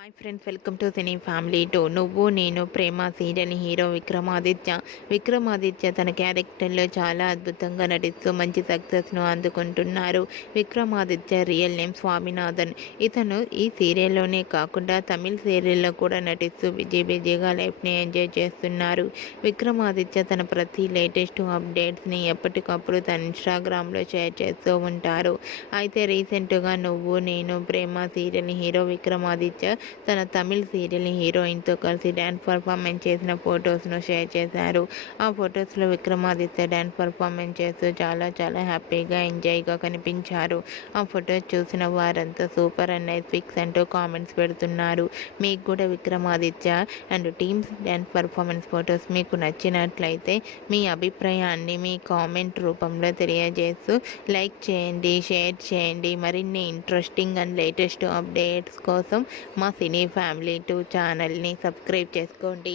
Hi friends, welcome to cine family two. నువ్వు నేను ప్రేమ serial hero Vikramaditya తన క్యారెక్టర్లో చాలా అద్భుతంగా నటిస్తూ మంచి సక్సెస్ను అందుకుంటున్నారు. Vikramaditya real name Swaminathan. ఇతను ఈ సీరియల్లోనే కాకుండా తమిళ సీరియల్లో కూడా నటిస్తూ బిజీగా లైఫ్ని ఎంజాయ్ చేస్తున్నారు. విక్రమాదిత్య తన ప్రతి లేటెస్ట్ అప్డేట్స్ని ఎప్పటికప్పుడు తన ఇన్స్టాగ్రామ్లో షేర్ చేస్తూ ఉంటారు. అయితే రీసెంట్గా నువ్వు నేను ప్రేమ సీరియల్ హీరో విక్రమాదిత్య తన తమిళ్ సీరియల్ హీరోయిన్తో కలిసి డ్యాన్స్ పర్ఫార్మెన్స్ చేసిన ఫొటోస్ను షేర్ చేశారు. ఆ ఫొటోస్లో విక్రమాదిత్య డ్యాన్స్ పర్ఫార్మెన్స్ చేస్తూ చాలా హ్యాపీగా ఎంజాయ్గా కనిపించారు. ఆ ఫొటోస్ చూసిన వారంతా సూపర్ అండ్ నైస్ పిక్స్ అంటూ కామెంట్స్ పెడుతున్నారు. మీకు కూడా Vikramaditya and teams dance performance photos మీకు నచ్చినట్లయితే మీ అభిప్రాయాన్ని మీ కామెంట్ రూపంలో తెలియజేస్తూ లైక్ చేయండి, షేర్ చేయండి. మరిన్ని ఇంట్రెస్టింగ్ అండ్ లేటెస్ట్ అప్డేట్స్ కోసం మా సినీ ఫ్యామిలీ 2 ఛానల్ని సబ్స్క్రైబ్ చేసుకోండి.